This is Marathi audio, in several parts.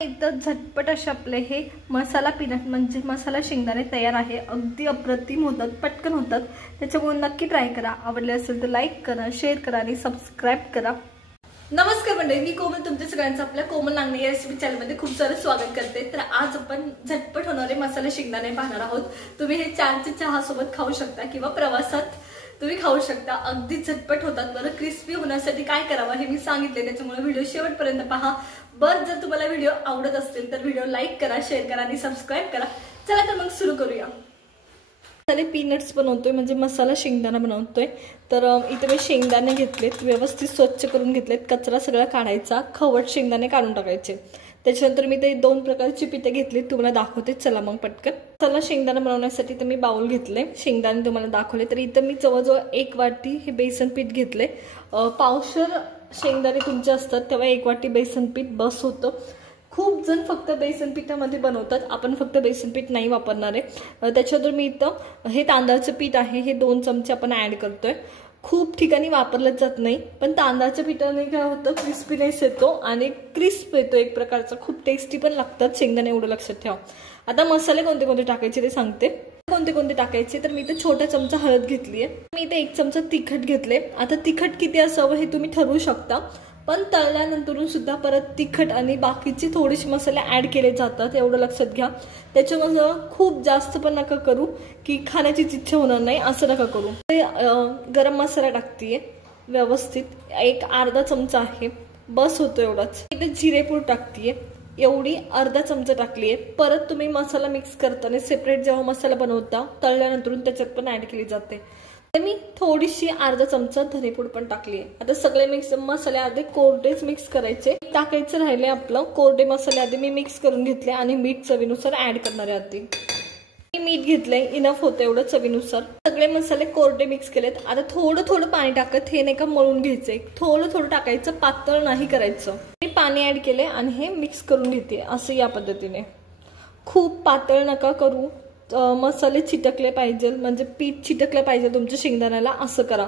एकदम झटपट असे आपले हे मसाला पीनट म्हणजे मसाला शेंगदाणे तयार आहे। अगदी अप्रतिम होतात, पटकन होतात। त्याच्यामुळे नक्की ट्राय करा। आवडले असेल तर लाईक करा, शेअर करा आणि सबस्क्राइब करा। नमस्कार मंडळी, मी कोमल तुमच्या सगळ्यांचं आपल्या कोमल नांगणे या रेसिपी चॅनलमध्ये खूप सारं स्वागत करते। तर आज आपण झटपट होणारे मसाला शेंगदाणे पाहणार आहोत। तुम्ही हे चारच्या चहा सोबत खाऊ शकता किंवा प्रवासात तुम्ही खाऊ शकता। अगदी झटपट होतात। बरं, क्रिस्पी होण्यासाठी काय करावं हे मी सांगितले, त्याच्यामुळे व्हिडिओ शेवटपर्यंत पहा। बरं, जर तुम्हाला व्हिडिओ आवडत असतील तर व्हिडिओ लाईक करा, शेअर करा आणि सबस्क्राइब करा। चला तर मग सुरू करूया। पीनट्स बनवतोय म्हणजे मसाला शेंगदाणा बनवतोय। तर इथे मी शेंगदाणे घेतलेत, व्यवस्थित स्वच्छ करून घेतलेत, कचरा सगळा काढायचा, खवट शेंगदाणे काढून टाकायचे। त्याच्यानंतर मी ते दोन प्रकारची पिठे घेतली, तुम्हाला दाखवते। चला मग पटकन। मसाला शेंगदाणा बनवण्यासाठी तर मी बाउल घेतले, शेंगदाणे तुम्हाला दाखवले। तर इथं मी जवळजवळ 1 वाटी हे बेसन पीठ घेतले। पावशर शेंगदाणे तुमचे असतात तेव्हा 1 वाटी बेसन पीठ बस होतं। खूप जण फक्त बेसन पिठामध्ये बनवतात, आपण फक्त बेसन पीठ नाही वापरणार आहे। त्याच्यावर मी इथं हे तांदळाचं पीठ आहे, हे 2 चमचे आपण ऍड करतोय। खूप ठिकाणी वापरलं जात नाही, पण तांदळाच्या पिठाने काय होतं, क्रिस्पीनेस येतो आणि क्रिस्प येतो एक प्रकारचा। खूप टेस्टी पण लागतात शेंगदाणे, एवढं लक्षात ठेवा। आता मसाले कोणते कोणते टाकायचे ते सांगते। कोणते कोणते टाकायचे तर मी इथे छोटा चमचा हळद घेतली आहे, मी इथे 1 चमचा तिखट घेतले। आता तिखट किती असावं हे तुम्ही ठरवू शकता, पण तळल्यानंतरून सुद्धा परत तिखट आणि बाकीचे थोडेसे मसाले ऍड केले जातात, एवढं लक्षात घ्या। त्याच्यामुळे खूप जास्त पण नका करू की खाण्याची इच्छा होणार नाही, असं नका करू। गरम मसाला टाकतीये व्यवस्थित, एक अर्धा चमचा आहे, बस होतो एवढाच। इथे जिरेपूड टाकतीये, एवढी अर्धा चमचा टाकलीये। परत तुम्ही मसाला मिक्स करताना सेपरेट जेव्हा मसाला बनवता तळल्यानंतर त्याच्यात पण ऍड केली जाते। मी थोडीशी अर्धा चमचा धनेपूड पण टाकली आहे। आता सगळे मिक्स मसाले आधी कोरडेच मिक्स करायचे, टाकायचं राहिले आपलं। कोरडे मसाले आधी मी मिक्स करून घेतले आणि मीठ चवीनुसार ऍड करणार आहे। आधी मीठ घेतलंय, इनफ होतं एवढं चवीनुसार। सगळे मसाले कोरडे मिक्स केलेत। आता थोडं थोडं पाणी टाकत हे नाही का मळून घ्यायचंय, थोडं थोडं टाकायचं, पातळ नाही करायचं। मी पाणी ऍड केले आणि हे मिक्स करून घेते, असं या पद्धतीने। खूप पातळ नका करू, मसाले चिटकले पाहिजे, म्हणजे पीठ चिटकले पाहिजे तुमच्या शेंगदाण्याला, असं करा।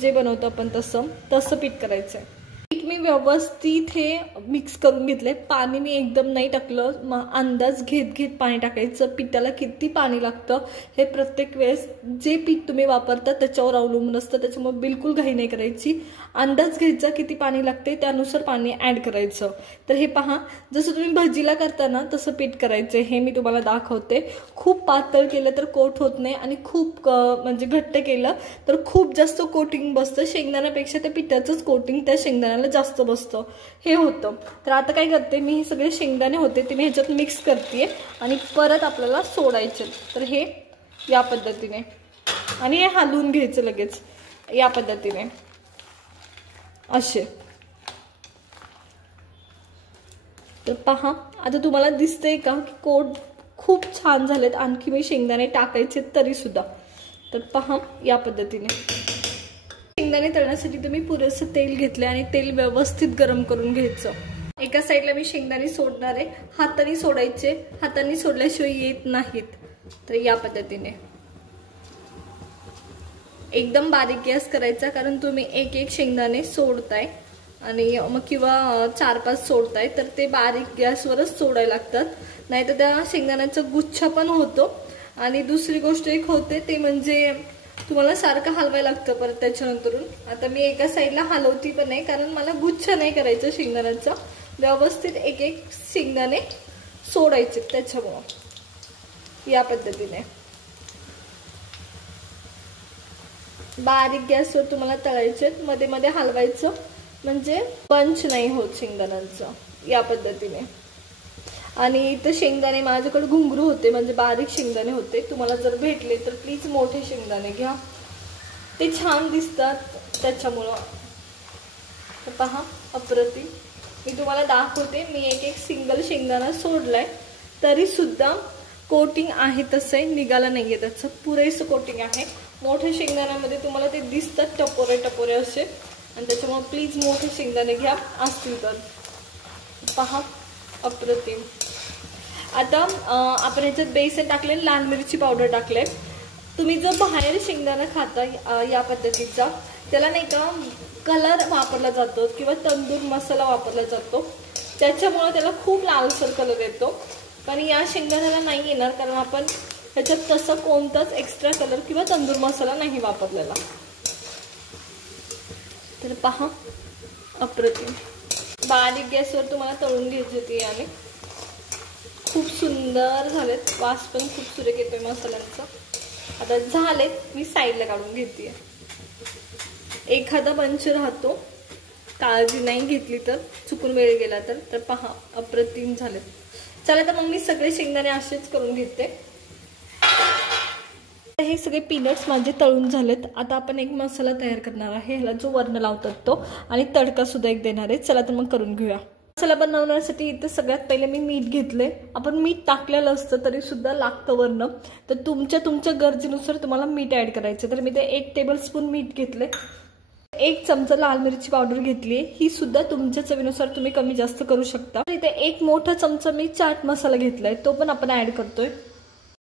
जे बनवतो आपण तसं पीठ करायचंय। पीठ मी व्यवस्थित हे मिक्स करून घेतले। पाणी मी एकदम नाही टाकलं, अंदाज घेत घेत पाणी टाकायचं। पिठाला किती पाणी लागतं हे प्रत्येक वेळेस जे पीठ तुम्ही वापरता त्याच्यावर अवलंबून असतं, त्याच्यामुळे बिलकुल घाई नाही करायची। अंदाज घ्यायचा किती पाणी लागते, त्यानुसार पाणी ऍड करायचं। तर हे पहा, जसं तुम्ही भजीला करता ना तसं पीठ करायचं, हे मी तुम्हाला दाखवते। खूप पातळ केलं तर कोट होत नाही आणि खूप म्हणजे घट्ट केलं तर खूप जास्त कोटिंग बसतं शेंगदाण्यापेक्षा, त्या पिठाचंच कोटिंग त्या शेंगदाण्याला जास्त बसतं, हे होतं। तर आता काय करते मी, हे सगळे शेंगदाणे होते ते मी ह्याच्यात मिक्स करते आणि परत आपल्याला सोडायचे। तर हे या पद्धतीने आणि हे हलवून घ्यायचं लगेच या पद्धतीने असे। तर पहा, आता तुम्हाला दिसतंय का की कोट खूप छान झालेत। आणखी मी शेंगदाणे टाकायचे तरी सुद्धा, तर पहा या पद्धतीने। शेंगदाणे तळण्यासाठी तुम्ही पुरेसं तेल घेतले आणि तेल व्यवस्थित गरम करून घ्यायचं। एका साईडला मी शेंगदाणे सोडणार आहे, हाताने सोडायचे, हाताने सोडल्याशिवाय येत नाहीत। तर या पद्धतीने एकदम बारीक गॅस करायचा, कारण तुम्ही एक एक शेंगदाणे सोडताय आणि मग किंवा 4-5 सोडताय, तर ते बारीक गॅसवरच सोडायला लागतात, नाहीतर त्या शेंगदाण्याचा गुच्छा पण होतो। आणि दुसरी गोष्ट एक होते ते म्हणजे तुम्हाला सारखं हलवायला लागतं परत त्याच्यानंतरून। आता मी एका साईडला हलवती पण नाही, कारण मला गुच्छा नाही करायचा शेंगदाण्याचा, व्यवस्थित एक एक शेंगदाणे सोडायचे। त्याच्यामुळं या पद्धतीने बारीक गॅसवर तुम्हाला तळायचे, मध्ये मध्ये हलवायचं, म्हणजे पंच नाही होत शेंगदाण्यांचं, या पद्धतीने। आणि इथं शेंगदाणे माझ्याकडे घुंगरू होते, म्हणजे बारीक शेंगदाणे होते। तुम्हाला जर भेटले तर प्लीज मोठे शेंगदाणे घ्या, ते छान दिसतात त्याच्यामुळं। तर पहा, अप्रतिम। मी तुम्हाला दाखवते, मी एक एक सिंगल शेंगदाणा सोडलाय तरी सुद्धा कोटिंग आहे तसं निघाला नाहीये, त्याचं पुरेसं कोटिंग आहे। मोठ्या शेंगदाण्यामध्ये तुम्हाला ते दिसतात टपोरे टपोरे असे, आणि त्याच्यामुळे प्लीज मोठे शेंगदाणे घ्या असतील तर। पहा, अप्रतिम। आता आपण ह्याच्यात बेसन टाकले, लाल मिरची पावडर टाकले। तुम्ही जर बाहेर शेंगदाणा खाता या पद्धतीचा, त्याला नाही का कलर वापरला जातो किंवा तंदूर मसाला वापरला जातो, त्याच्यामुळे त्याला खूप लालसर कलर येतो, पण या शेंगदाण्याला नाही येणार कारण आपण ह्याच्यात तसं कोणताच एक्स्ट्रा कलर किंवा तंदूर मसाला नाही वापरलेला. तर पहा अप्रतिम. बारीक गॅसवर तुम्हाला तळून घ्यायची होती आणि खूप सुंदर झालेत, वास पण खूप सुरेख येतोय मसाल्यांचा. आता झालेत, मी साईडला काढून घेते. एखादा पंच राहतो, काळजी नाही घेतली तर चुकून वेळ गेला तर पहा अप्रतिम झालेत. चला तर मग मी सगळे शेंगदाणे असेच करून घेते. हे सगळे पीनट्स माझे तळून झालेत. आता आपण एक मसाला तयार करणार आहे, ह्याला जो वर्ण लावतात तो, आणि तडका सुद्धा एक देणार आहे. चला तर मग करून घेऊया. मसाला बनवण्यासाठी इथे सगळ्यात पहिले मी मीठ घेतले. आपण मीठ टाकलेलं असतं तरी सुद्धा लागतं वर्ण, तर तुमच्या गरजेनुसार तुम्हाला मीठ ऍड करायचं. तर मी ते 1 टेबलस्पून मीठ घेतले. 1 चमचा लाल मिरची पावडर घेतली, ही सुद्धा तुमच्या चवीनुसार तुम्ही कमी जास्त करू शकता. इथे 1 मोठा चमचा मी चाट मसाला घेतलाय, तो पण आपण ऍड करतोय.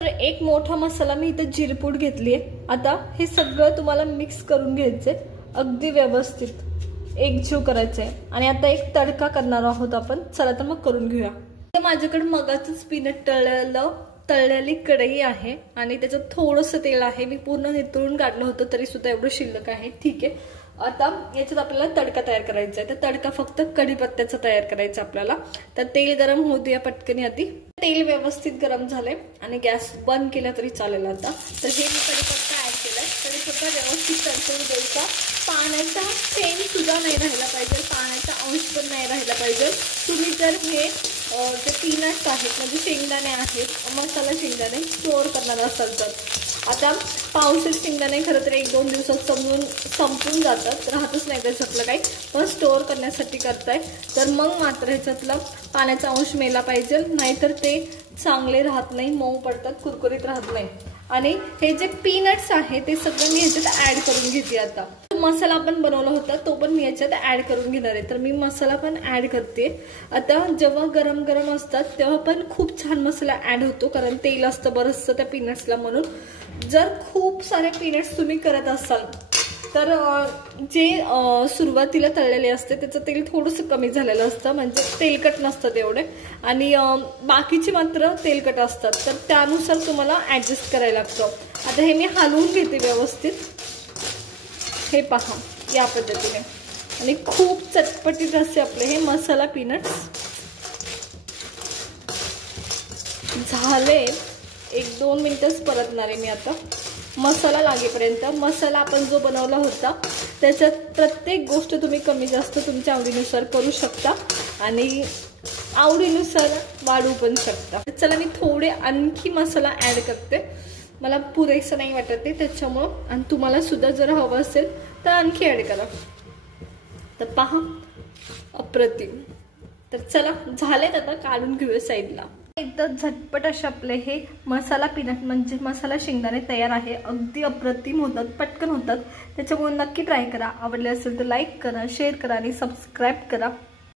तर 1 मोठा मसाला मी इथे जिरपूड घेतली आहे. आता हे सगळं तुम्हाला मिक्स करून घ्यायचंय, अगदी व्यवस्थित एकजीव करायचंय. आणि आता एक तडका करणार आहोत आपण. चला तर मग करून घेऊया. तर माझ्याकडे मगाचच पीनट तळलेली कढई आहे आणि त्याच्यात थोडंसं तेल आहे. मी पूर्ण नितळून काढलं होतं तरी सुद्धा एवढं शिल्लक आहे. ठीक आहे, आता याच्यात आपल्याला तडका तयार करायचा आहे. तर तडका फक्त कढीपत्त्याचा तयार करायचा आपल्याला. तर तेल गरम होऊ द्या पटकन. आधी तेल व्यवस्थित गरम झाले आणि गॅस बंद केला तरी चालेल. आता तर हे मी कढीपत्ता ऍड केलाय. कढीपत्ता व्यवस्थित तडकून द्यायचा. पाण्याचा थेंब सुद्धा नाही राहिला पाहिजे, पाण्याचा अंश पण नाही राहिला पाहिजे. तुम्ही जर हे जे पीनट्स आहेत म्हणजे शेंगदाणे आहेत, मसाला शेंगदाणे स्टोअर करणार असाल तर. आता पावसात शेंगदाणे खरं तर 1-2 दिवसात संपून जातात, राहतच नाही त्याच्यातलं काही, पण स्टोअर करण्यासाठी करताय तर मग मात्र ह्याच्यातला पाण्याचा अंश मेला पाहिजे, नाहीतर ते चांगले राहत नाही, मऊ पडतात, कुरकुरीत राहत नाही. आणि हे जे पीनट्स आहे ते सगळं मी ह्याच्यात ऍड करून घेते. आता मसाला आपण बनवला होता तो पण मी याच्यात ऍड करून घेणार आहे. तर मी मसाला पण ऍड करते. आता जेव्हा गरम गरम असतात तेव्हा पण खूप छान मसाला ऍड होतो, कारण तेल असतं बरंचसं त्या पीनट्सला. म्हणून जर खूप सारे पीनट्स तुम्ही करत असाल तर जे सुरुवातीला तळलेले असते त्याचं तेल थोडंसं कमी झालेलं असतं, म्हणजे तेलकट नसतं तेवढे, आणि बाकीचे मात्र तेलकट असतात. तर त्यानुसार तुम्हाला ऍडजस्ट करायला लागतं. आता हे मी हलवून घेते व्यवस्थित. हे पहा या पद्धतीने. आणि खूप चटपटीत असे आपले हे मसाला पीनट्स झाले. 1-2 मिनिटच परतणार आहे मी आता मसाला लागेपर्यंत. मसाला आपण जो बनवला होता त्याच्यात प्रत्येक गोष्ट तुम्ही कमी जास्त तुमच्या आवडीनुसार करू शकता आणि आवडीनुसार वाढवू पण शकता. चला मी थोडे आणखी मसाला ऍड करते, मला पुरेसं नाही वाटत आहे त्याच्यामुळं. आणि तुम्हाला सुद्धा जर हवं असेल तर आणखी ऍड करा. तर पहा अप्रतिम. तर चला झालेत, आता काढून घेऊया साईडला. एकदम झटपट असे आपले हे मसाला पीनट म्हणजे मसाला शेंगदाणे तयार आहे. अगदी अप्रतिम होतात, पटकन होतात. त्याच्यामुळे नक्की ट्राय करा. आवडले असेल तर लाईक करा, शेअर करा आणि सबस्क्राईब करा.